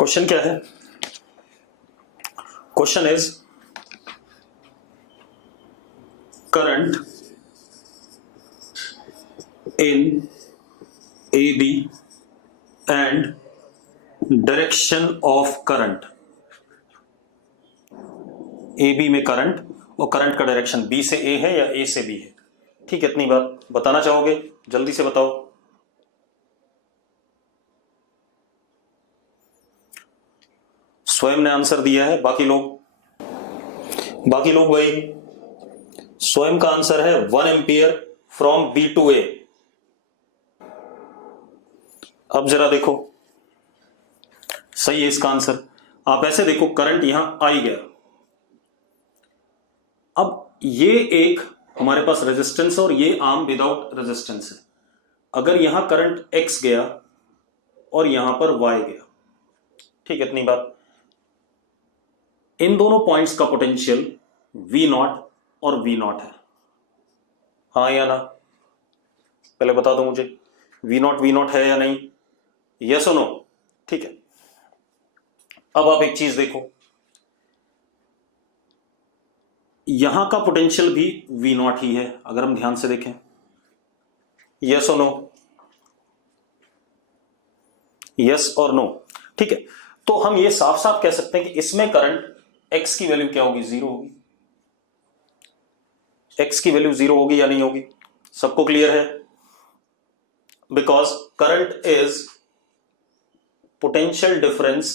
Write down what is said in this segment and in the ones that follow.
Question क्या है? Question is current in A B and direction of current. A B में current और current का डायरेक्शन बी से ए है या ए से बी है। ठीक है, इतनी बात बताना चाहोगे? जल्दी से बताओ। स्वयं ने आंसर दिया है, बाकी लोग भाई स्वयं का आंसर है 1 एम्पियर फ्रॉम बी टू ए। अब जरा देखो, सही है इसका आंसर। आप ऐसे देखो, करंट यहां आ ही गया। अब ये एक हमारे पास रेजिस्टेंस है और ये आर्म विदाउट रेजिस्टेंस है। अगर यहां करंट x गया और यहां पर y गया, ठीक है, इतनी बात। इन दोनों पॉइंट्स का पोटेंशियल V0 और V0 है, हाँ या ना? पहले बता दो मुझे, V0 है या नहीं? यस और नो? ठीक है। अब आप एक चीज देखो, यहां का पोटेंशियल भी V0 ही है, अगर हम ध्यान से देखें। यस और नो? यस और नो? ठीक है, तो हम ये साफ साफ कह सकते हैं कि इसमें करंट x की वैल्यू क्या होगी? 0 होगी। x की वैल्यू 0 होगी या नहीं होगी? सबको क्लियर है? Because current is potential difference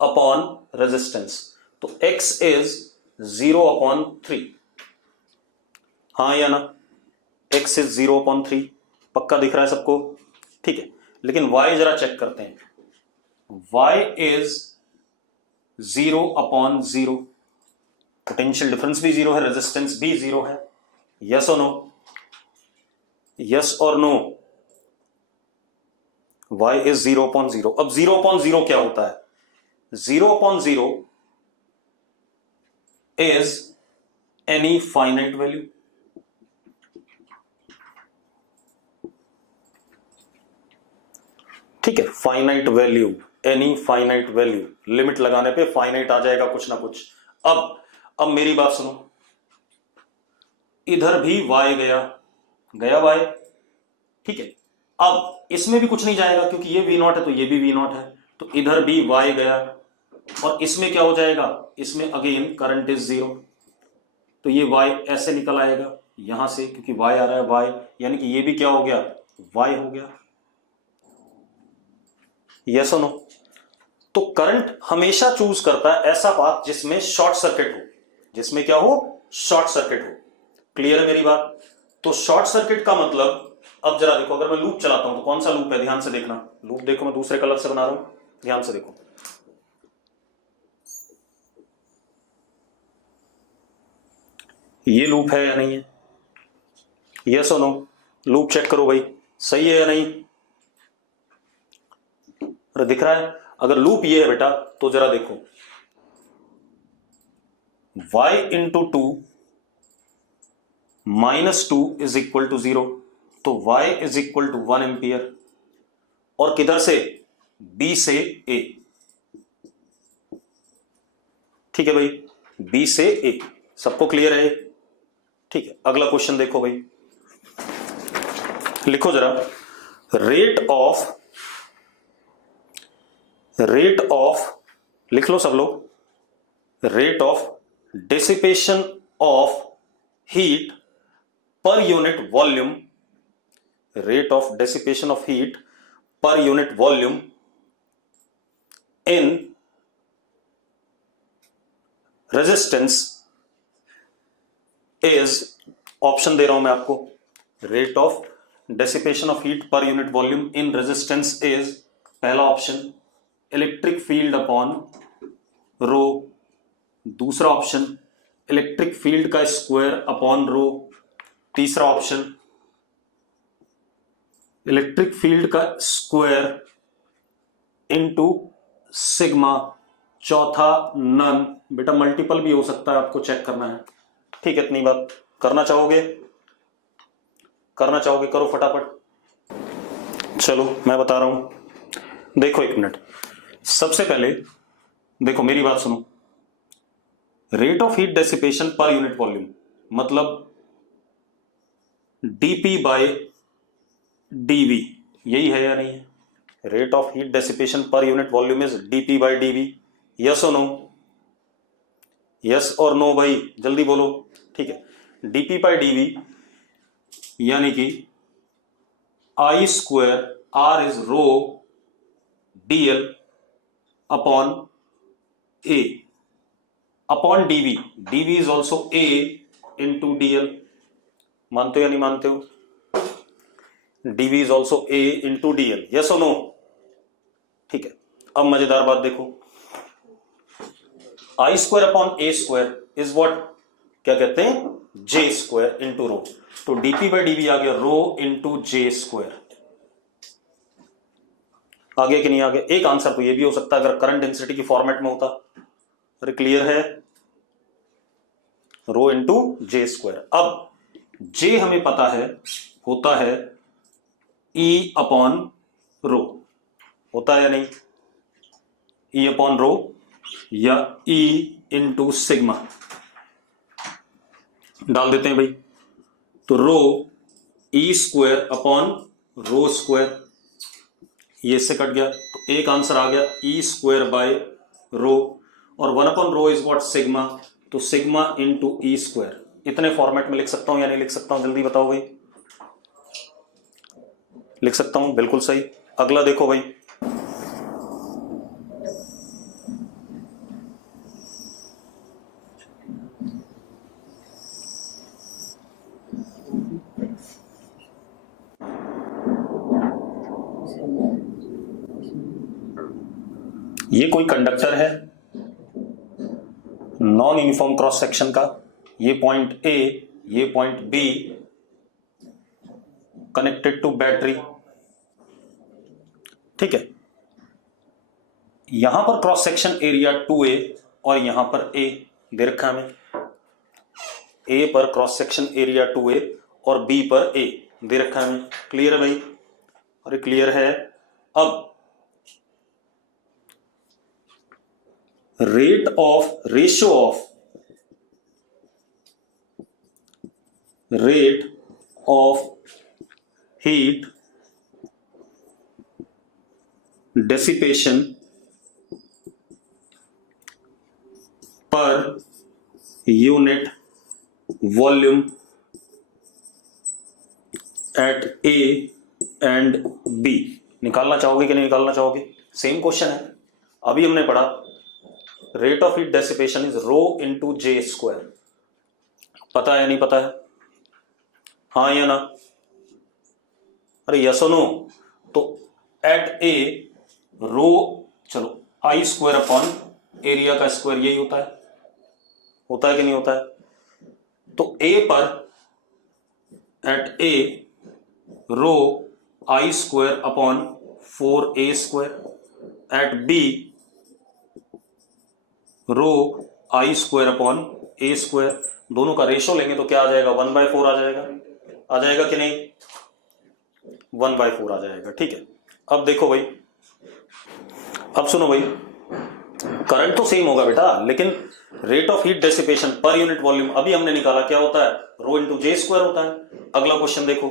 upon resistance, तो x इज 0/3। हाँ या ना? x is 0/3। पक्का दिख रहा है सबको? ठीक है, लेकिन y जरा चेक करते हैं। y is 0/0। पोटेंशियल डिफरेंस भी 0 है, रेजिस्टेंस भी 0 है। यस और नो? यस और नो? y is 0/0। अब 0/0 क्या होता है? 0/0 इज एनी फाइनाइट वैल्यू। ठीक है, finite value, any finite value, limit लगाने पे फाइनाइट आ जाएगा कुछ ना कुछ। अब मेरी बात सुनो, इधर भी y गया y, ठीक है। अब इसमें भी कुछ नहीं जाएगा क्योंकि ये V0 है तो ये भी V0 है, तो इधर भी y गया और इसमें क्या हो जाएगा? इसमें अगेन करंट इज 0, तो ये y ऐसे निकल आएगा यहां से, क्योंकि y आ रहा है y, यानी कि ये भी क्या हो गया? y हो गया। यस और नो? तो करंट हमेशा चूज करता है ऐसा पाथ जिसमें शॉर्ट सर्किट हो, जिसमें क्या हो? शॉर्ट सर्किट हो। क्लियर है मेरी बात? तो शॉर्ट सर्किट का मतलब, अब जरा देखो, अगर मैं लूप चलाता हूं तो कौन सा लूप है? ध्यान से देखना, लूप देखो, मैं दूसरे कलर से बना रहा हूं, ध्यान से देखो। ये लूप है या नहीं है? यस और नो? लूप चेक करो भाई, सही है या नहीं? अरे दिख रहा है? अगर लूप ये है बेटा तो जरा देखो, y into 2 minus 2 is equal to 0, तो y is equal to 1 ampere. और किधर से? b से a। ठीक है भाई, b से a। सबको क्लियर है? ठीक है, अगला क्वेश्चन देखो भाई, लिखो जरा, रेट ऑफ लिख लो सब लोग, rate of dissipation of heat per unit volume, rate of dissipation of heat per unit volume in resistance is, option दे रहा हूं मैं आपको, rate of dissipation of heat per unit volume in resistance is, पहला option electric field upon rho, दूसरा option electric field का square upon rho, तीसरा option electric field का स्क्वायर इनटू सिग्मा, चौथा नन। बेटा मल्टीपल भी हो सकता है, आपको चेक करना है। ठीक है, इतनी बात। करना चाहोगे? करो फटाफट। चलो मैं बता रहा हूं, देखो एक मिनट। सबसे पहले देखो मेरी बात सुनो, rate of heat dissipation per unit volume मतलब डीपी बाय डीवी, यही है या नहीं है? Rate of heat dissipation per unit volume is D P by D V, yes और नो? यस और नो भाई, जल्दी बोलो। ठीक है, डीपी बाय डीवी यानी कि I square R is rho D L upon A upon D V, D V is also A into D L. मानते हो या नहीं मानते हो? D V is also A into D L, yes और नो? ठीक है, अब मजेदार बात देखो, I square upon A square is what, क्या कहते हैं, जे स्क्वायर इंटू रो। तो डीपी बाई डीवी आ गया रो इंटू जे स्क्वायर। आ गया कि नहीं आ गया? एक आंसर तो ये भी हो सकता है अगर करंट डेंसिटी की फॉर्मेट में होता। अरे क्लियर है, रो इंटू जे स्क्वायर। अब जे हमें पता है होता है ई अपॉन रो, होता है या नहीं? ई अपॉन रो या ई इंटू सिग्मा डाल देते हैं भाई। तो रो ई स्क्वायर अपॉन रो स्क्वायर, ये इससे कट गया तो एक आंसर आ गया ई स्क्वायर बाय रो, और one upon rho is what, sigma, तो सिग्मा इंटू ई स्क्वायर। इतने फॉर्मेट में लिख सकता हूं या नहीं लिख सकता हूं, जल्दी बताओ भाई। लिख सकता हूं, बिल्कुल सही। अगला देखो भाई, ये कोई कंडक्टर है नॉन यूनिफॉर्म क्रॉस सेक्शन का, ये पॉइंट ए, ये point B connected to battery. ठीक है, यहां पर क्रॉस सेक्शन एरिया 2A और यहां पर A दे रखा है हमें। A पर क्रॉस सेक्शन एरिया 2A और B पर A दे रखा है हमें। क्लियर है भाई? अरे क्लियर है। अब ratio of heat dissipation per unit volume at A and B निकालना चाहोगे कि नहीं निकालना चाहोगे? सेम क्वेश्चन है, अभी हमने पढ़ा rate of heat dissipation is rho into J square. पता है नहीं पता है? हाँ या ना? अरे यस और नो? तो एट ए रो, चलो आई स्क्वायर अपॉन एरिया का स्क्वायर, यही होता है कि नहीं होता है? तो ए पर at A rho I square upon 4A square, at B rho I square upon A square. दोनों का रेशो लेंगे तो क्या आ जाएगा? 1/4 आ जाएगा। आ जाएगा कि नहीं? 1/4 आ जाएगा। ठीक है, अब देखो भाई, अब सुनो भाई, करंट तो सेम होगा बेटा, लेकिन rate of heat dissipation per unit volume अभी हमने निकाला, क्या होता है? रो इंटू जे स्क्वायर होता है। अगला क्वेश्चन देखो,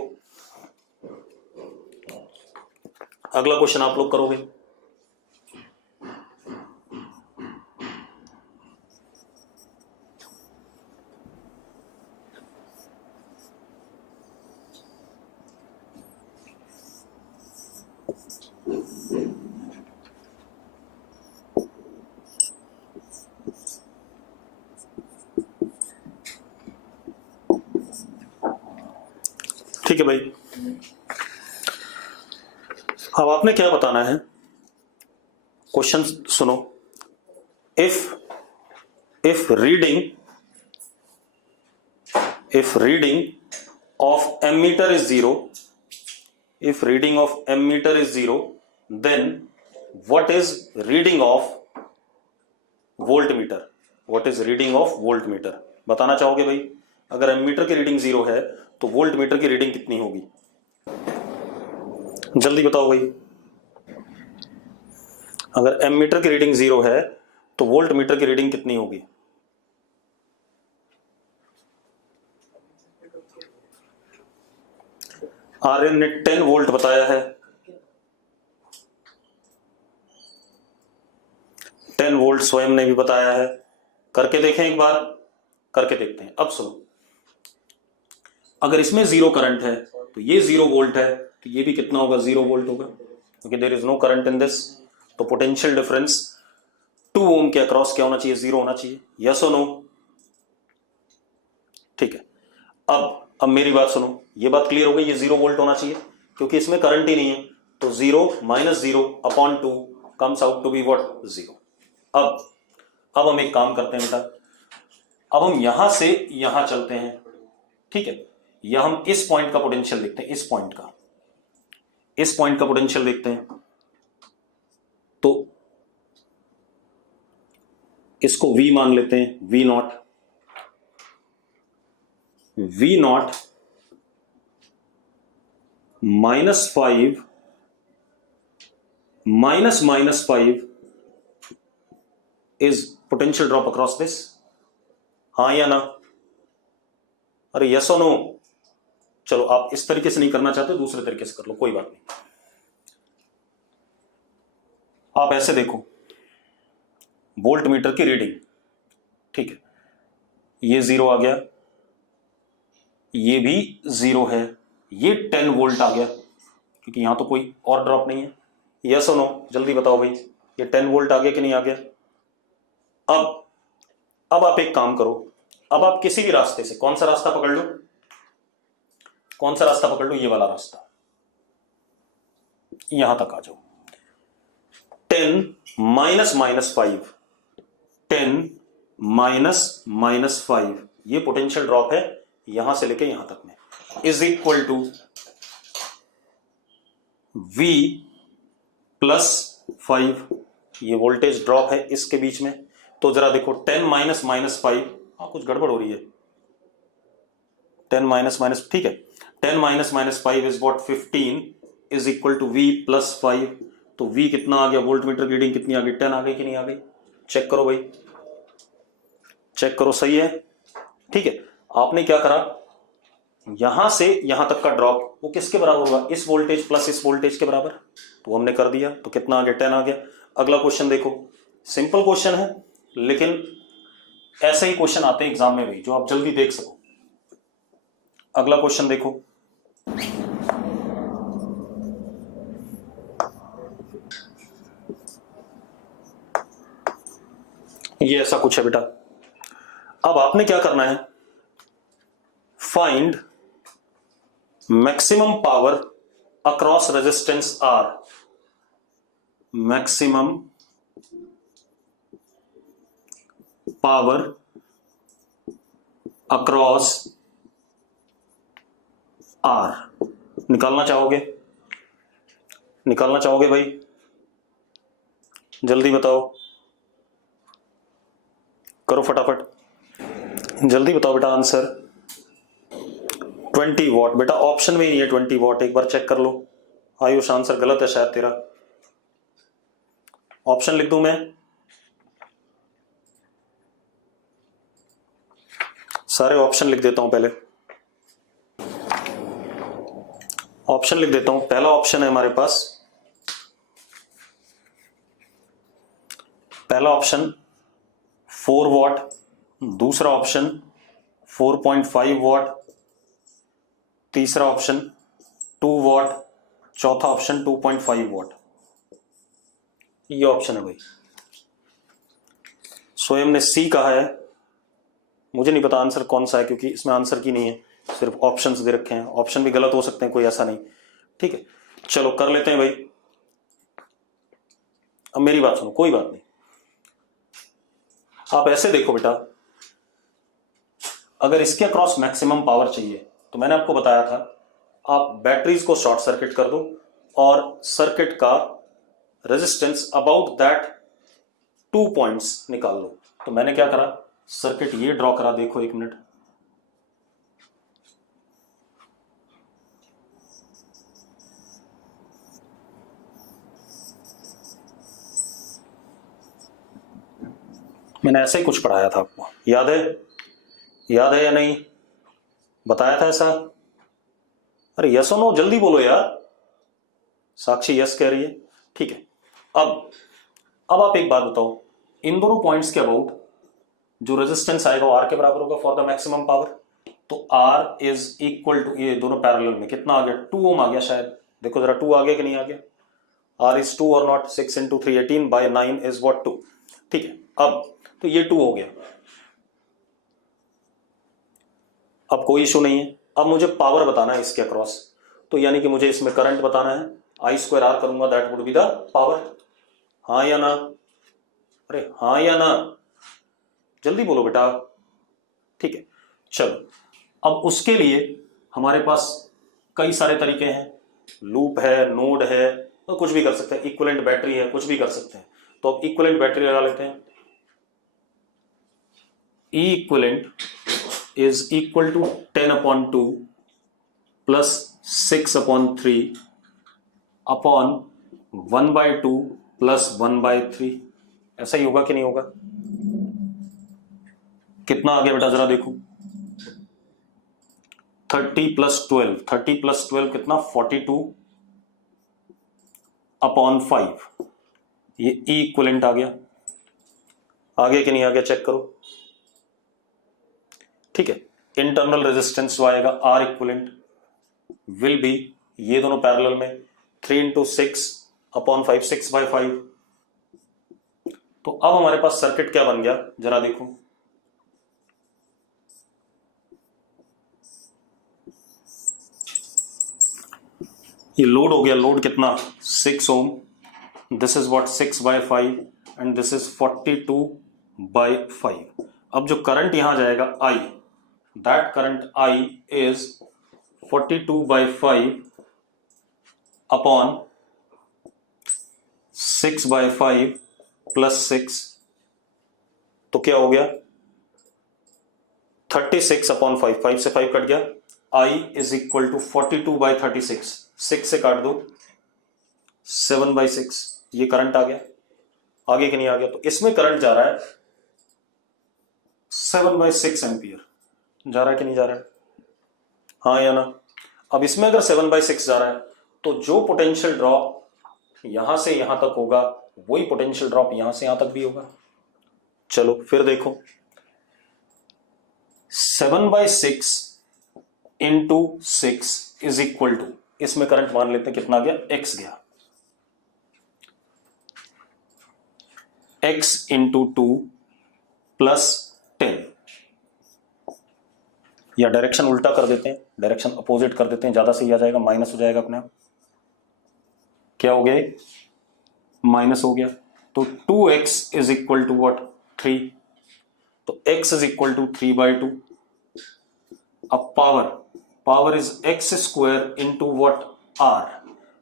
अगला क्वेश्चन आप लोग करोगे। ठीक है भाई, अब आपने क्या बताना है? क्वेश्चन सुनो, if reading of ammeter is zero, if reading of ammeter is 0, then what is reading of voltmeter? What is reading of voltmeter? बताना चाहोगे भाई? अगर एमीटर की रीडिंग 0 है तो वोल्टमीटर की रीडिंग कितनी होगी? जल्दी बताओ भाई। अगर एमीटर की रीडिंग 0 है तो वोल्ट मीटर की रीडिंग कितनी होगी? आर्यन ने 10 वोल्ट बताया है, 10 वोल्ट स्वयं ने भी बताया है। करके देखें एक बार, करके देखते हैं। अब सुनो, अगर इसमें 0 करंट है तो ये 0 वोल्ट है, तो ये भी कितना होगा? 0 वोल्ट होगा, क्योंकि there is no current in this. तो पोटेंशियल डिफरेंस 2 ओम के अक्रॉस क्या होना चाहिए? 0 होना चाहिए। यस और नो? ठीक है। अब मेरी बात सुनो, ये बात क्लियर हो गई, ये 0 वोल्ट होना चाहिए क्योंकि इसमें करंट ही नहीं है। तो 0 minus 0 upon 2 comes out to be what? 0। अब हम एक काम करते हैं बेटा, अब हम यहां से यहां चलते हैं, ठीक है। या हम इस पॉइंट का पोटेंशियल देखते हैं, इस पॉइंट का पोटेंशियल देखते हैं। तो इसको V मान लेते हैं, V not -5 -5 is potential drop across this. हाँ या ना? अरे यस और नो? चलो आप इस तरीके से नहीं करना चाहते, दूसरे तरीके से कर लो, कोई बात नहीं। आप ऐसे देखो, वोल्ट मीटर की रीडिंग, ठीक है, ये 0 आ गया, ये भी 0 है, ये 10 वोल्ट आ गया क्योंकि यहां तो कोई और ड्रॉप नहीं है। यस और नो? जल्दी बताओ भाई, ये 10 वोल्ट आ गया कि नहीं आ गया? अब आप एक काम करो, अब आप किसी भी रास्ते से, कौन सा रास्ता पकड़ लो? कौन सा रास्ता पकड़ लो? ये वाला रास्ता, यहां तक आ जाओ। 10 माइनस -5, 10 माइनस -5, ये पोटेंशियल ड्रॉप है यहां से लेके यहां तक में, इज इक्वल टू V +5, ये वोल्टेज ड्रॉप है इसके बीच में। तो जरा देखो, 10 माइनस -5, हाँ कुछ गड़बड़ हो रही है, 10 माइनस, ठीक है, 10 minus -5 is what? 15 is equal to V +5। तो V कितना आ गया? वोल्ट मीटर रीडिंग कितनी आ गई? 10 आ गई कि नहीं आ गई? चेक करो भाई, चेक करो, सही है, ठीक है। आपने क्या करा, यहां से यहां तक का ड्रॉप वो किसके बराबर होगा? इस वोल्टेज प्लस इस वोल्टेज के बराबर। तो हमने कर दिया, तो कितना आ गया? 10 आ गया। अगला क्वेश्चन देखो, सिंपल क्वेश्चन है, लेकिन ऐसे ही क्वेश्चन आते हैं एग्जाम में भी जो आप जल्दी देख सको। अगला क्वेश्चन देखो, ये ऐसा कुछ है बेटा। अब आपने क्या करना है, find maximum power across resistance R, maximum power across R निकालना चाहोगे? निकालना चाहोगे भाई? जल्दी बताओ, करो फटाफट, जल्दी बताओ बेटा आंसर। 20 वॉट बेटा, ऑप्शन में ही नहीं है 20 वॉट, एक बार चेक कर लो। आयुष आंसर गलत है शायद तेरा, ऑप्शन लिख दूं मैं? सारे ऑप्शन लिख देता हूं, पहले ऑप्शन लिख देता हूं। पहला ऑप्शन है हमारे पास, पहला ऑप्शन 4 वॉट, दूसरा ऑप्शन 4.5 वॉट, तीसरा ऑप्शन 2 वॉट, चौथा ऑप्शन 2.5 वॉट। ये ऑप्शन है भाई। स्वयं ने सी कहा है, मुझे नहीं पता आंसर कौन सा है क्योंकि इसमें आंसर की नहीं है, सिर्फ ऑप्शंस दे रखे हैं। ऑप्शन भी गलत हो सकते हैं, कोई ऐसा नहीं, ठीक है। चलो कर लेते हैं भाई। अब मेरी बात सुनो, कोई बात नहीं, आप ऐसे देखो बेटा, अगर इसके अक्रॉस मैक्सिमम पावर चाहिए तो मैंने आपको बताया था, आप बैटरीज को शॉर्ट सर्किट कर दो और सर्किट का रेजिस्टेंस अबाउट दैट 2 पॉइंट्स निकाल लो। तो मैंने क्या करा, सर्किट ये ड्रॉ करा, देखो एक मिनट, मैंने ऐसे ही कुछ पढ़ाया था आपको, याद है? याद है या नहीं? बताया था ऐसा? अरे यस और नो जल्दी बोलो यार। साक्षी यस कह रही है, ठीक है। अब आप एक बात बताओ, इन दोनों पॉइंट्स के अबाउट जो रेजिस्टेंस आएगा वो आर के बराबर होगा फॉर द मैक्सिमम पावर। तो आर इज इक्वल टू, ये दोनों पैरेलल में कितना आ गया? 2 ओम आ गया शायद, देखो जरा 2 आ गया कि नहीं आ गया? आर इज 2 और not? 6 into 3 18 by 9 is what? 2। ठीक है, अब तो ये 2 हो गया, अब कोई इशू नहीं है। अब मुझे पावर बताना है इसके अक्रॉस, तो यानी कि मुझे इसमें करंट बताना है। आई स्क्वायर आर करूंगा, that would be the power. हाँ या ना? अरे हाँ या ना, जल्दी बोलो बेटा। ठीक है, चलो अब उसके लिए हमारे पास कई सारे तरीके हैं, लूप है, नोड है, तो कुछ भी कर सकते हैं, इक्विवेलेंट बैटरी है, कुछ भी कर सकते हैं। तो अब इक्विवेलेंट बैटरी लगा लेते हैं। E equivalent is equal to 10/2 plus 6/3 upon 1/2 plus 1/3। ऐसा ही होगा कि नहीं होगा? कितना आ गया बेटा जरा देखो? 30 + 12, 30 + 12 कितना? 42/5। ये E इक्विवेलेंट आ गया। आ गया कि नहीं आ गया? चेक करो। ठीक है, इंटरनल रेजिस्टेंस जो आएगा आर इक्विवेलेंट विल बी, ये दोनों पैरेलल में 3 × 6/5, 6/5। तो अब हमारे पास सर्किट क्या बन गया जरा देखो। ये लोड हो गया, लोड कितना? 6 ohm. This is what? 6/5 and this is 42/5। अब जो करंट यहां जाएगा I, that current I is 42/5 upon 6/5 plus 6, तो क्या हो गया? 36/5, 5 से 5 कट गया। I इज इक्वल टू 42/36, 6 से काट दो, 7/6। ये करंट आ गया, आगे कि नहीं आ गया? तो इसमें करंट जा रहा है 7/6 एम्पियर। जा रहा है कि नहीं जा रहा है? हाँ या ना? अब इसमें अगर 7/6 जा रहा है तो जो पोटेंशियल ड्रॉप यहां से यहां तक होगा वही पोटेंशियल ड्रॉप यहां से यहां तक भी होगा। चलो फिर देखो, 7/6 इंटू 6 इज इक्वल टू, इसमें करंट मान लेते हैं कितना गया? x गया। x इंटू 2 प्लस 10, या डायरेक्शन उल्टा कर देते हैं, डायरेक्शन अपोजिट कर देते हैं, ज्यादा सही आ जाएगा, माइनस हो जाएगा अपने आप। क्या हो गया? माइनस हो गया। तो 2x is equal to what? 3। तो x इज इक्वल टू 3/2। अब power is x square into what? r।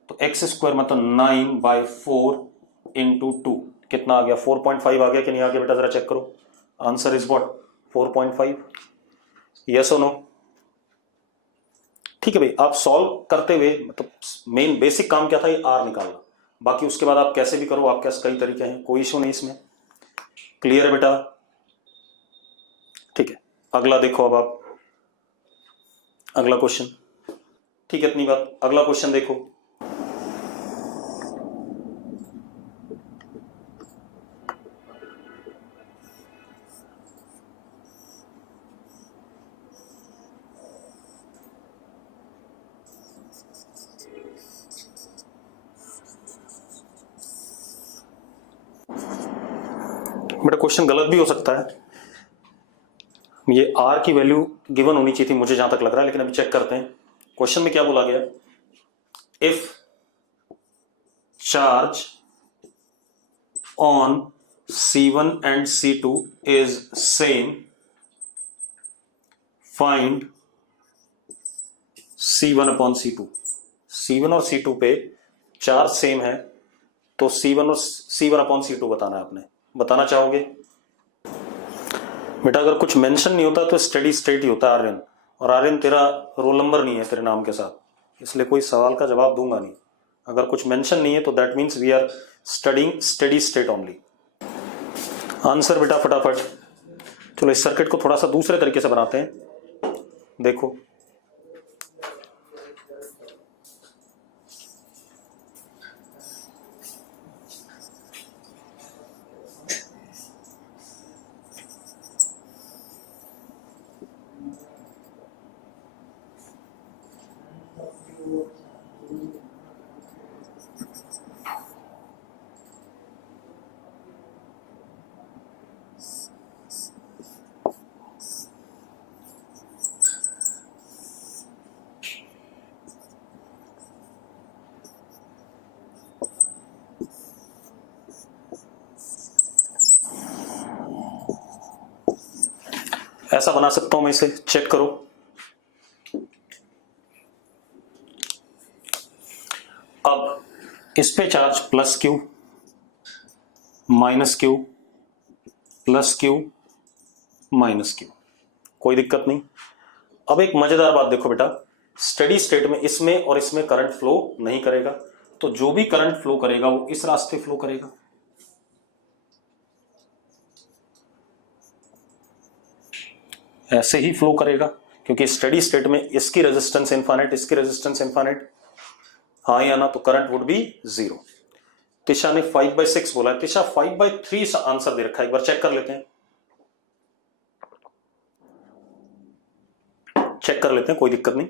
तो x स्क्वायर मतलब 9/4 इंटू 2, कितना आ गया? 4.5 आ गया कि नहीं आ गया बेटा? जरा चेक करो। Answer is what? 4.5। यस और नो? ठीक है भाई, आप सॉल्व करते हुए मतलब मेन बेसिक काम क्या था? ये आर निकालना। बाकी उसके बाद आप कैसे भी करो, आपके पास कई तरीके हैं, कोई इशू नहीं इसमें। क्लियर है बेटा? ठीक है, अगला देखो अब आप, अगला क्वेश्चन। ठीक है, इतनी बात। अगला क्वेश्चन देखो। बेटा क्वेश्चन गलत भी हो सकता है, ये आर की वैल्यू गिवन होनी चाहिए थी मुझे जहां तक लग रहा है, लेकिन अभी चेक करते हैं। क्वेश्चन में क्या बोला गया? If charge on C1 and C2 is same, find C1/C2। C1 और C2 पे चार्ज सेम है, तो C1 और C1/C2 बताना है आपने। बताना चाहोगे? बेटा अगर कुछ मेंशन नहीं होता तो स्टडी स्टेट ही होता है आर्यन, और आर्यन तेरा रोल नंबर नहीं है तेरे नाम के साथ, इसलिए कोई सवाल का जवाब दूंगा नहीं। अगर कुछ मेंशन नहीं है तो that means we are studying study state only. Answer बेटा फटाफट। चलो इस सर्किट को थोड़ा सा दूसरे तरीके से बनाते हैं। देखो ऐसा बना सकता हूं मैं, इसे चेक करो। अब इस पे charge plus Q minus Q plus Q minus Q, कोई दिक्कत नहीं। अब एक मजेदार बात देखो बेटा, स्टेडी स्टेट में इसमें और इसमें करंट फ्लो नहीं करेगा, तो जो भी करंट फ्लो करेगा वो इस रास्ते फ्लो करेगा। ऐसे ही फ्लो करेगा, क्योंकि स्टेडी स्टेट में इसकी रेजिस्टेंस इनफाइनाइट, इसकी रेजिस्टेंस इनफाइनाइट, हाँ या ना, तो करंट वुड बी 0। तिशा ने 5/6 बोला है। तिशा 5/3 आंसर दे रखा है, एक बार चेक कर लेते हैं। चेक कर लेते हैं, कोई दिक्कत नहीं,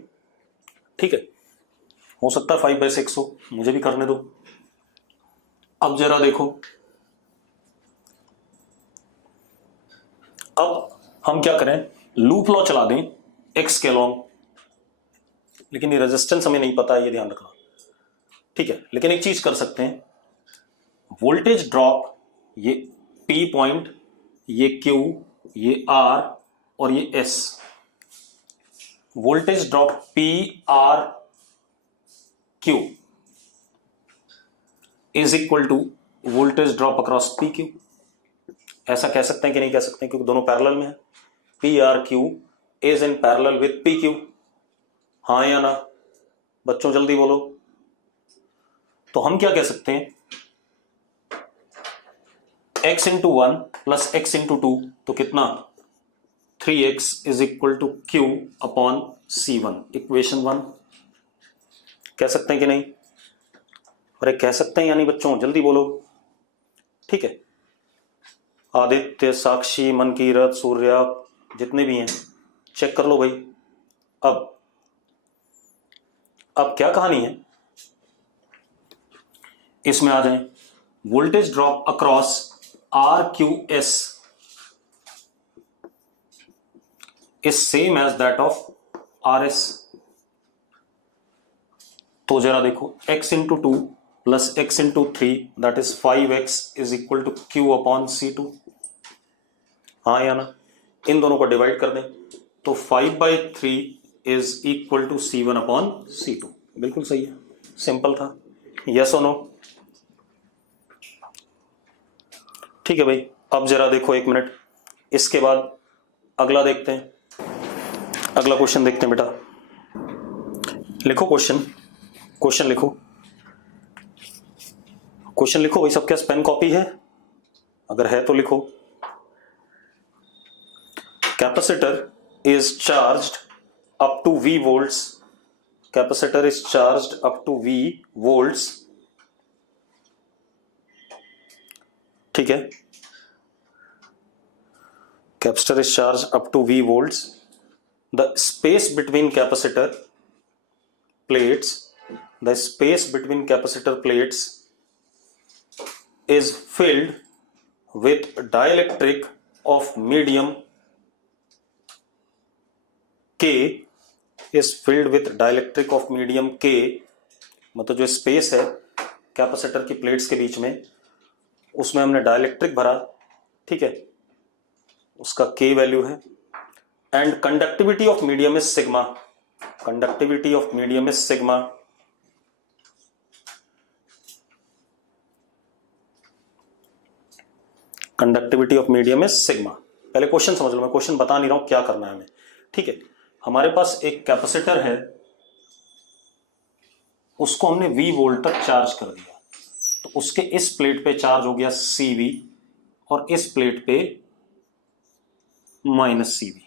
ठीक है। हो सकता है 5/6 हो, मुझे भी करने दो। अब जरा देखो, अब हम क्या करें, लूप लॉ चला दें एक्स के अलॉन्ग, लेकिन ये रेजिस्टेंस हमें नहीं पता है, ये ध्यान रखना, ठीक है। लेकिन एक चीज कर सकते हैं, वोल्टेज ड्रॉप, ये P पॉइंट, ये Q, ये R और ये S, voltage drop P R Q is equal to voltage drop across PQ। ऐसा कह सकते हैं कि नहीं कह सकते हैं, क्योंकि दोनों पैरेलल में है। PRQ is in parallel with PQ, हाँ या ना बच्चों, जल्दी बोलो। तो हम क्या कह सकते हैं, x into 1 plus x into 2, तो कितना, 3x is equal to Q upon C1, equation 1। कह सकते हैं कि नहीं? अरे कह सकते हैं या नहीं बच्चों, जल्दी बोलो, ठीक है। आदित्य, साक्षी, मनकीरत, सूर्या, जितने भी हैं चेक कर लो भाई। अब क्या कहानी है, इसमें आ जाएं। Voltage drop across RQS is same as that of RS। तो जरा देखो, x into 2 plus x into 3 that is 5x is equal to Q upon C2, हाँ या ना। इन दोनों को डिवाइड कर दें तो 5/3 is equal to C1 upon C2, बिल्कुल सही है, सिंपल था। यस और नो? ठीक है भाई। अब जरा देखो एक मिनट, इसके बाद अगला देखते हैं, अगला क्वेश्चन देखते हैं बेटा। लिखो क्वेश्चन लिखो, क्वेश्चन लिखो भाई। सबके पास पेन कॉपी है? अगर है तो लिखो। Capacitor is charged up to V volts, capacitor is charged up to V volts, ठीक है। Capacitor is charge up to V volts, the space between capacitor plates, the space between capacitor plates is filled with dielectric of medium K, is filled with dielectric of medium K, मतलब जो space है capacitor की plates के बीच में, उसमें हमने dielectric भरा, ठीक है, उसका K वैल्यू है। And conductivity of medium is sigma, conductivity of medium is sigma. Conductivity of medium is sigma. पहले क्वेश्चन समझ लो, मैं क्वेश्चन बता नहीं रहा हूं क्या करना है हमें, ठीक है। हमारे पास एक कैपेसिटर है, उसको हमने V वोल्ट तक चार्ज कर दिया, तो उसके इस प्लेट पे चार्ज हो गया CV और इस प्लेट पे माइनस CV।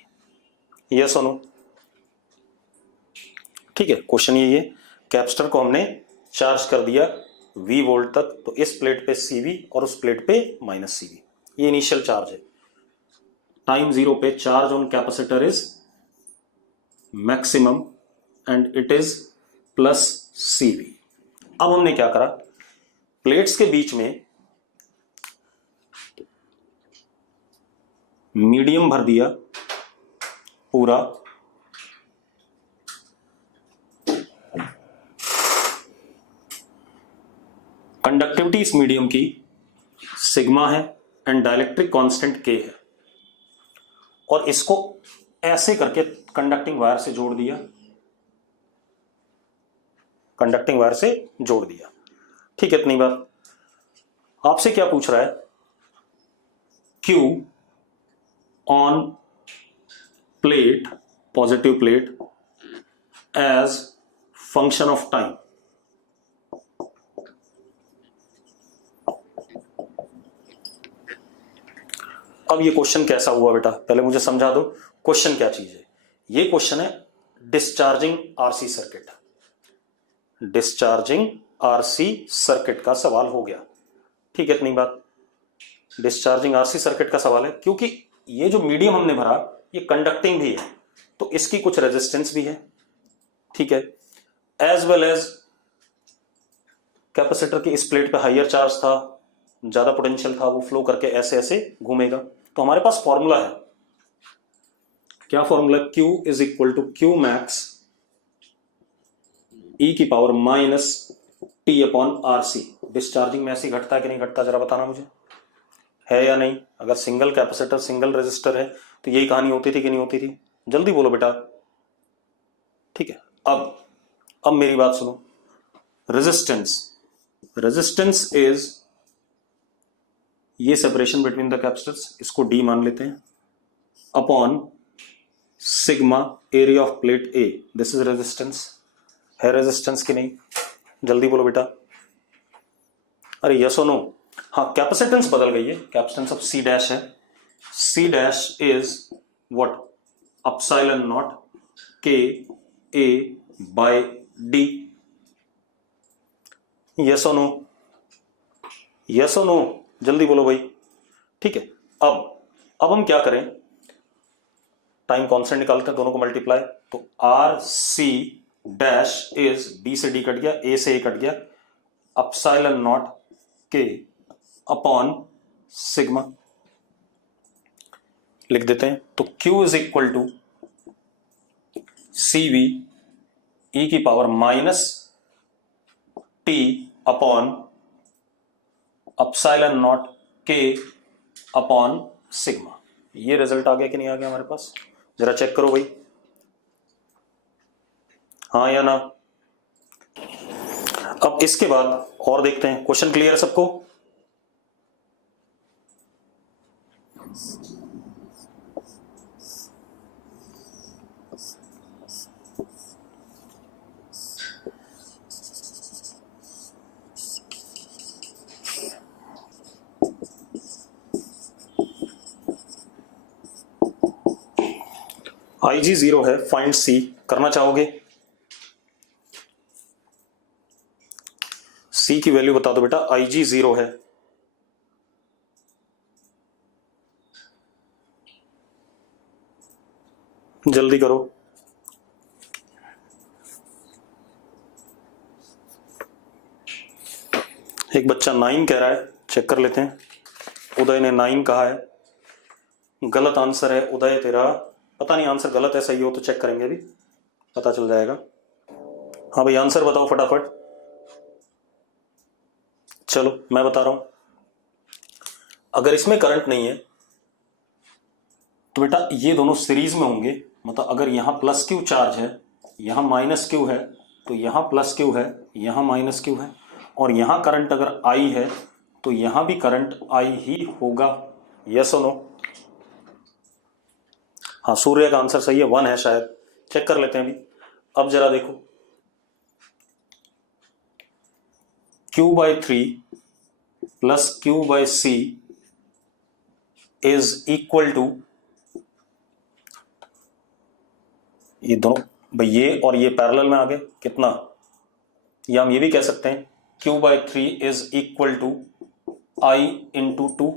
यस और नो? ठीक है, क्वेश्चन यही है, कैपेसिटर को हमने चार्ज कर दिया V वोल्ट तक, तो इस प्लेट पे CV और उस प्लेट पे माइनस CV, ये इनिशियल चार्ज है। टाइम 0 पे charge on capacitor is maximum and it is plus CV। अब हमने क्या करा, प्लेट्स के बीच में मीडियम भर दिया पूरा, कंडक्टिविटी इस मीडियम की सिग्मा है एंड डाइलेक्ट्रिक कांस्टेंट K है, और इसको ऐसे करके कंडक्टिंग वायर से जोड़ दिया, कंडक्टिंग वायर से जोड़ दिया। ठीक है, इतनी बात। आपसे क्या पूछ रहा है, Q on plate, positive plate, as function of time. अब ये क्वेश्चन कैसा हुआ बेटा, पहले मुझे समझा दो क्वेश्चन क्या चीज है। ये क्वेश्चन है discharging RC circuit, discharging RC circuit का सवाल हो गया। ठीक है, इतनी बात। डिस्चार्जिंग RC सर्किट का सवाल है क्योंकि ये जो मीडियम हमने भरा ये कंडक्टिंग भी है, तो इसकी कुछ रेजिस्टेंस भी है। ठीक है, एज वेल एज कैपेसिटर की इस प्लेट पे हाइयर चार्ज था, ज्यादा पोटेंशियल था, वो फ्लो करके ऐसे ऐसे घूमेगा। तो हमारे पास फॉर्मूला है, क्या formula, Q is equal to Q max E की power minus T upon RC। Discharging में ऐसे घटता है कि नहीं घटता, जरा बताना मुझे, है या नहीं? अगर सिंगल कैपेसिटर सिंगल रेजिस्टर है तो यही कहानी होती थी कि नहीं होती थी? जल्दी बोलो बेटा। ठीक है, अब मेरी बात सुनो। रेजिस्टेंस, रेजिस्टेंस इज ये सेपरेशन बिटवीन द कैपेसिटर्स, इसको D मान लेते हैं, upon sigma area of plate A, this is resistance. है रेजिस्टेंस कि नहीं? जल्दी बोलो बेटा। अरे यस और नो? हाँ, कैपेसिटेंस बदल गई है, कैपेसिटेंस अब C डैश है। C dash is what, epsilon naught K A by D। Yes और नो? यस और नो? जल्दी बोलो भाई। ठीक है, अब हम क्या करें, टाइम कांस्टेंट निकालते हैं, दोनों को मल्टीप्लाई, तो RC डैश इज D से D कट गया, A से A कट गया, epsilon naught K upon sigma लिख देते हैं। तो Q is equal to CV E की power minus T upon epsilon naught K upon sigma. ये रिजल्ट आ गया कि नहीं आ गया हमारे पास? जरा चेक करो भाई, हाँ या ना? अब इसके बाद और देखते हैं, क्वेश्चन क्लियर है सबको? IG 0 है, फाइंड C करना चाहोगे? C की वैल्यू बता दो बेटा। IG 0 है, जल्दी करो। एक बच्चा 9 कह रहा है, चेक कर लेते हैं। उदय ने 9 कहा है, गलत आंसर है उदय तेरा। पता नहीं आंसर गलत है सही हो तो चेक करेंगे, अभी पता चल जाएगा। हाँ भाई, आंसर बताओ फटाफट। चलो मैं बता रहा हूं, अगर इसमें करंट नहीं है तो बेटा ये दोनों सीरीज में होंगे, मतलब अगर यहां प्लस Q चार्ज है, यहां माइनस Q है, तो यहां प्लस Q है, यहां माइनस Q है, और यहां करंट अगर I है तो यहां भी करंट I ही होगा। यस और नो? हाँ, सूर्य का आंसर सही है, 1 है शायद, चेक कर लेते हैं अभी। अब जरा देखो, Q/3 plus Q/C is equal to, ये दोनों भाई ये और ये पैरेलल में आ गए कितना, या हम ये भी कह सकते हैं Q/3 is equal to I into 2।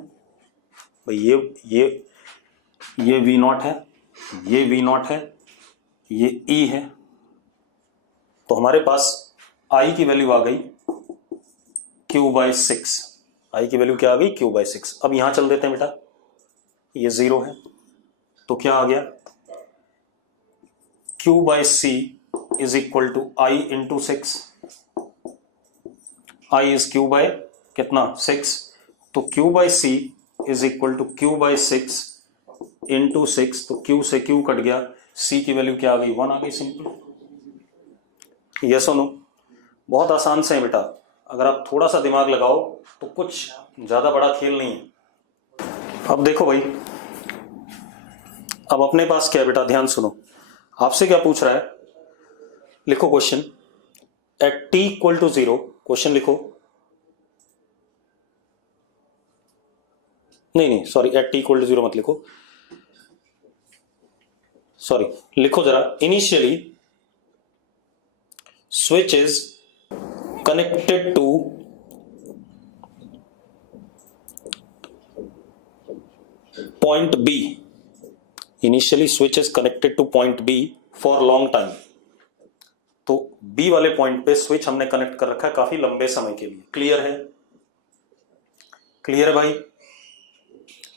भाई ये V0 है, ये V0 है, ये E है, तो हमारे पास I की वैल्यू आ गई Q/6। I की वैल्यू क्या आ गई, Q/6। अब यहां चल देते हैं बेटा, ये 0 है तो क्या आ गया, Q/C is equal to I into 6। I is Q by कितना 6, तो Q/C is equal to Q/6 into 6, तो Q से Q कट गया, C की वैल्यू क्या आ गई, 1 आ गई, सिंपल। यस और नो, बहुत आसान से है बेटा, अगर आप थोड़ा सा दिमाग लगाओ तो कुछ ज्यादा बड़ा खेल नहीं है। अब देखो भाई, अब अपने पास क्या है बेटा, ध्यान सुनो, आपसे क्या पूछ रहा है, लिखो question, at t equal to 0, question लिखो, नहीं sorry, at t equal to 0 मत लिखो, सॉरी, लिखो जरा, initially switch is connected to point B, initially switch is connected to point B for long time. तो B वाले पॉइंट पे switch हमने कनेक्ट कर रखा है काफी लंबे समय के लिए। क्लियर है, क्लियर है भाई,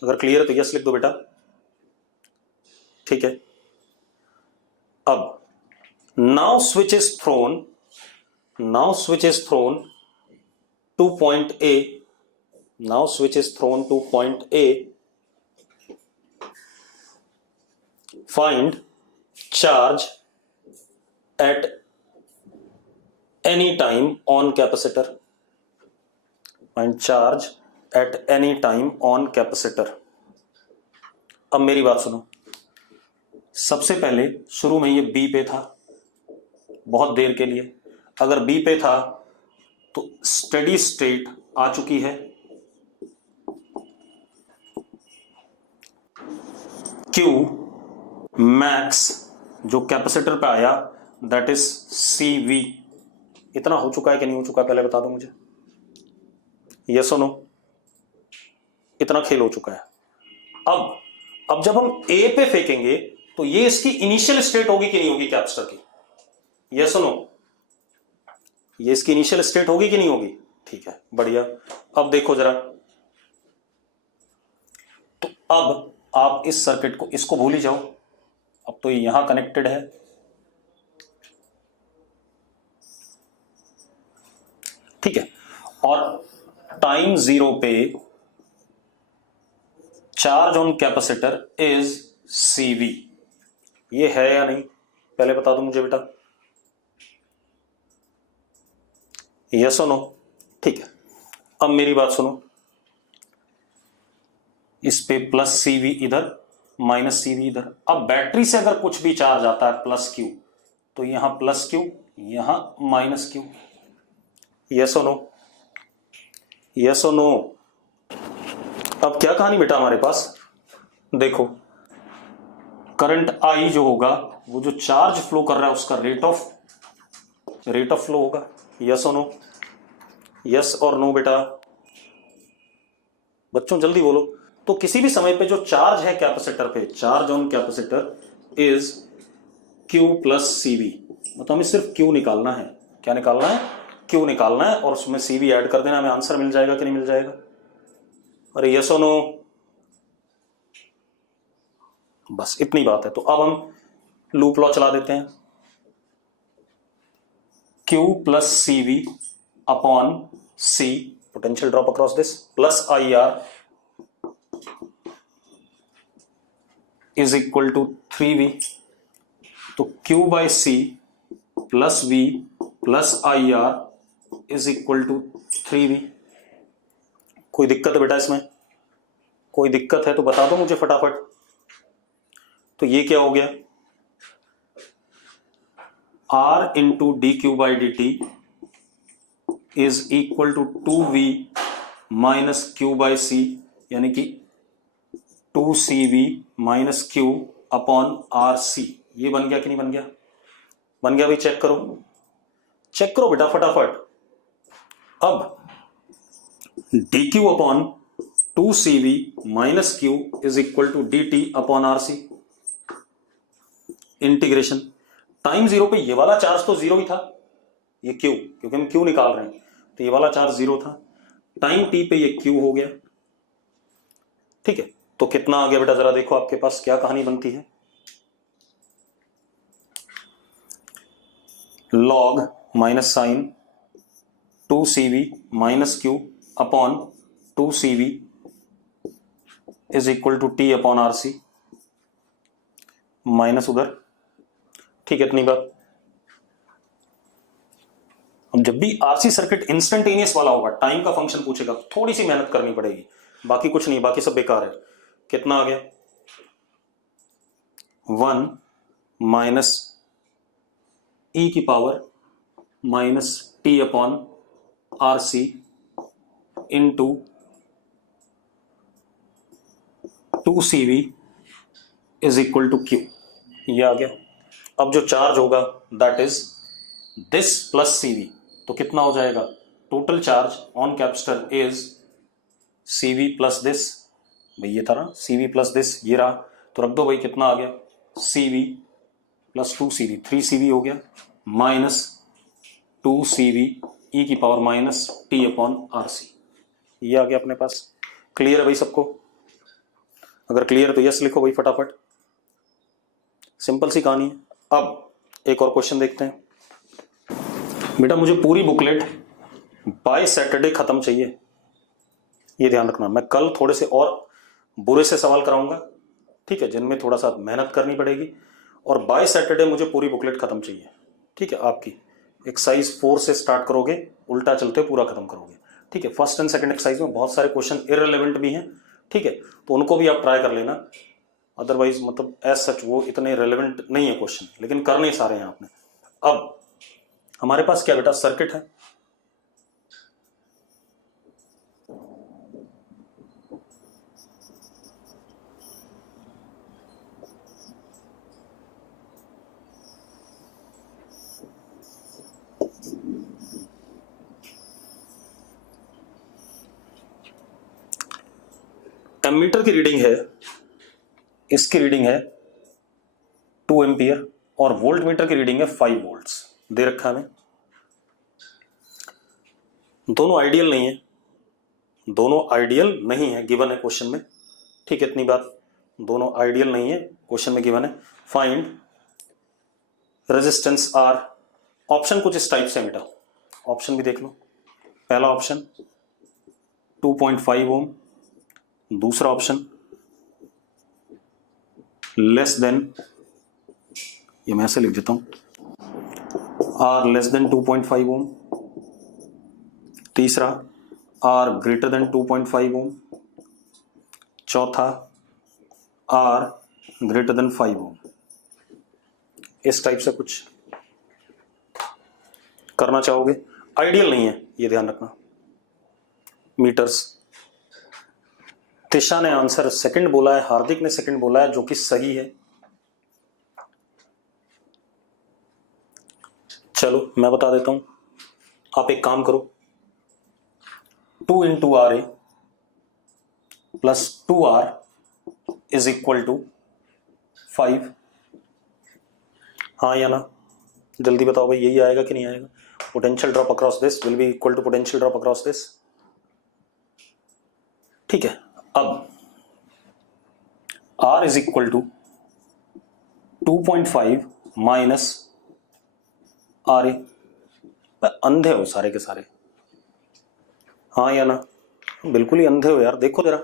अगर क्लियर है तो यस लिख दो बेटा, ठीक है। अब now switch is throne two point A, now switch is throne two point A, find charge at any time on capacitor, find charge at any time on capacitor। अब मेरी बात सुनो, सबसे पहले शुरू में ये B पे था बहुत देर के लिए, अगर B पे था तो स्टेडी स्टेट आ चुकी है, Q मैक्स जो कैपेसिटर पे आया दैट इज CV, इतना हो चुका है कि नहीं हो चुका है, पहले बता दो मुझे, यस और नो, इतना खेल हो चुका है। अब जब हम A पे फेंकेंगे तो ये इसकी इनिशियल स्टेट होगी कि नहीं होगी कैपेसिटर की, यस और नो, ये इसकी इनिशियल स्टेट होगी कि नहीं होगी, ठीक है, बढ़िया। अब देखो जरा, तो अब आप इस सर्किट को, इसको भूल ही जाओ, अब तो ये यहां कनेक्टेड है, ठीक है, और टाइम 0 पे charge on capacitor is CV, ये है या नहीं, पहले बता दो मुझे बेटा, यस और नो, ठीक है। अब मेरी बात सुनो, इस पे प्लस CV इधर, माइनस CV इधर। अब बैटरी से अगर कुछ भी चार्ज आता है प्लस Q, तो यहां प्लस Q, यहां माइनस Q, यस और नो, यस और नो। अब क्या कहानी बेटा हमारे पास, देखो, करंट I जो होगा वो जो चार्ज फ्लो कर रहा है उसका रेट ऑफ फ्लो होगा, यस और नो, यस और नो बेटा, बच्चों जल्दी बोलो। तो किसी भी समय पे जो चार्ज है कैपेसिटर पे, charge on capacitor is Q plus CV, मतलब हमें सिर्फ Q निकालना है, क्या निकालना है, Q निकालना है, और उसमें CV ऐड कर देना, हमें आंसर मिल जाएगा कि नहीं मिल जाएगा, अरे यस और नो, बस इतनी बात है। तो अब हम लूप लॉ चला देते हैं, Q plus CV upon C, potential drop across this, plus IR is equal to 3V, तो Q/C plus V plus IR is equal to 3V। कोई दिक्कत है बेटा इसमें, कोई दिक्कत है तो बता दो मुझे फटाफट। तो ये क्या हो गया, R into dQ/dt is equal to 2V minus Q/C, यानी कि 2CV minus Q upon RC, ये बन गया कि नहीं बन गया? बन गया भाई, चेक करो, चेक करो बेटा फटाफट। अब dq अपॉन 2CV minus Q is equal to dt upon RC, integration. Time zero पे ये वाला चार्ज तो जीरो ही था, ये क्यू, क्योंकि हम क्यू निकाल रहे हैं, तो ये वाला चार्ज जीरो था। टाइम t पे ये क्यू हो गया, ठीक है। तो कितना आ गया बेटा, जरा देखो आपके पास क्या कहानी बनती है। log minus sign 2CV minus Q upon 2CV is equal to t upon RC, minus उधर, ठीक है, इतनी बात। अब जब भी RC सर्किट इंस्टेंटेनियस वाला होगा, टाइम का फंक्शन पूछेगा, तो थोड़ी सी मेहनत करनी पड़ेगी, बाकी कुछ नहीं, बाकी सब बेकार है। कितना आ गया? 1 माइनस e की power minus t upon RC into 2CV is equal to Q, ये आ गया। अब जो चार्ज होगा that is this plus CV, तो कितना हो जाएगा? Total charge on capacitor is CV plus this, भाई ये था ना, CV प्लस दिस, ये रहा, तो रख दो भाई, कितना आ गया? CV प्लस 2CV, 3CV हो गया, माइनस 2CV e की power minus t upon RC, ये आ गया अपने पास। क्लियर है भाई सबको? अगर क्लियर है तो यस लिखो भाई फटाफट, सिंपल सी कहानी है। अब एक और क्वेश्चन देखते हैं। बेटा मुझे पूरी बुकलेट बाय सैटरडे खत्म चाहिए, ये ध्यान रखना। मैं कल थोड़े से और बुरे से सवाल कराऊंगा, ठीक है, जिनमें थोड़ा सा मेहनत करनी पड़ेगी, और बाय सैटरडे मुझे पूरी बुकलेट खत्म चाहिए, ठीक है। आपकी एक्सरसाइज 4 से स्टार्ट करोगे, उल्टा चलते पूरा खत्म करोगे, ठीक है। फर्स्ट एंड सेकंड एक्सरसाइज में बहुत सारे क्वेश्चन इररिलेवेंट भी हैं, ठीक है, तो उनको भी आप ट्राई कर लेना। अदरवाइज मतलब एज सच वो इतने रेलेवेंट नहीं है क्वेश्चन, लेकिन करने सारे हैं आपने। अब हमारे पास क्या बेटा, सर्किट है, एमीटर की रीडिंग है, इसकी रीडिंग है 2 एम्पियर, और वोल्ट मीटर की रीडिंग है 5 वोल्ट्स, दे रखा है हमें। दोनों आइडियल नहीं है, दोनों आइडियल नहीं है, गिवन है क्वेश्चन में, ठीक है, इतनी बात। दोनों आइडियल नहीं है, क्वेश्चन में गिवन है। फाइंड रेजिस्टेंस R, ऑप्शन कुछ इस टाइप से बेटा, ऑप्शन भी देख लो। पहला ऑप्शन 2.5 ओम, दूसरा ऑप्शन लेस देन, ये मैं ऐसे लिख देता हूं, R लेस देन 2.5 ओम, तीसरा R ग्रेटर देन 2.5 ओम, चौथा R ग्रेटर देन 5 ओम। इस टाइप से कुछ करना चाहोगे, आइडियल नहीं है, ये ध्यान रखना। मीटर्स, तिशा ने आंसर सेकंड बोला है, हार्दिक ने सेकंड बोला है, जो कि सही है। चलो मैं बता देता हूं, आप एक काम करो, 2 into RA plus 2R is equal to 5, हाँ या ना, जल्दी बताओ भाई, यही आएगा कि नहीं आएगा? Potential drop across this will be equal to potential drop across this, ठीक है। अब R is equal to 2.5 minus RA, अंधे हो सारे के सारे, हाँ या ना? बिल्कुल ही अंधे हो यार, देखो जरा,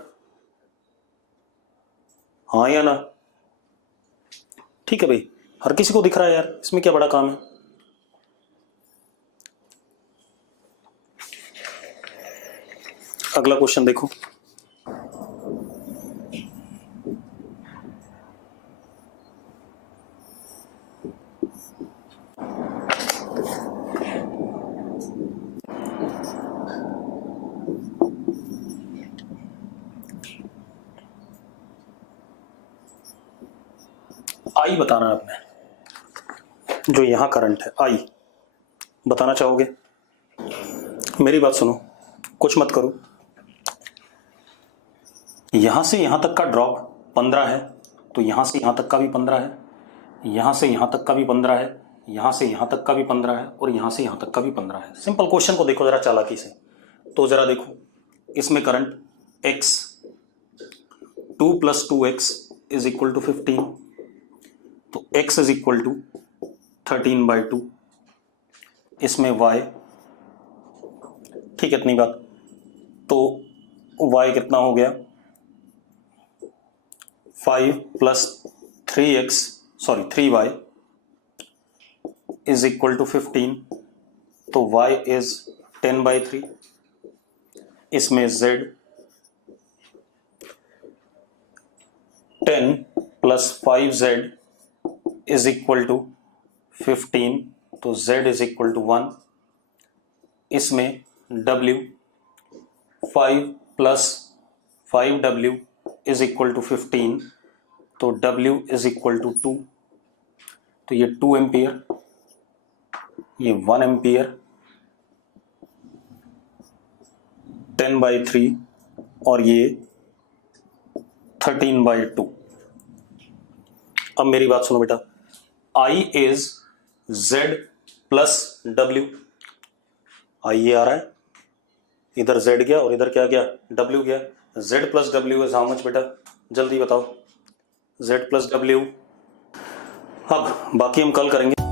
हाँ या ना? ठीक है भाई, हर किसी को दिख रहा है यार, इसमें क्या बड़ा काम है। अगला क्वेश्चन देखो, आई बताना है आपने, जो यहां करंट है आई बताना चाहोगे? मेरी बात सुनो, कुछ मत करो। यहां से यहां तक का ड्रॉप 15 है, तो यहां से यहां तक का भी 15 है, यहां से यहां तक का भी 15 है, यहां से यहां तक का भी 15 है, और यहां से यहां तक का भी 15 है। सिंपल क्वेश्चन को देखो जरा चालाकी से। तो जरा देखो, इसमें current x 2 + 2x is equal to 15, तो x इज इक्वल टू 13/2। इसमें y, ठीक है इतनी बात, तो y कितना हो गया? 5 + 3y इज इक्वल टू 15, तो y इज 10/3। इसमें z 10 + 5z is equal to 15, तो z इज इक्वल टू 1। इसमें w 5 + 5w is equal to 15, तो w इज इक्वल टू 2। तो ये 2 एम्पियर, ये 1 एम्पियर, 10/3 और ये 13/2। अब मेरी बात सुनो बेटा, I इज Z + W। आई ये आ रहा है, इधर Z गया और इधर क्या गया? W गया। Z + W is how much बेटा? जल्दी बताओ। Z + W। अब बाकी हम कल करेंगे।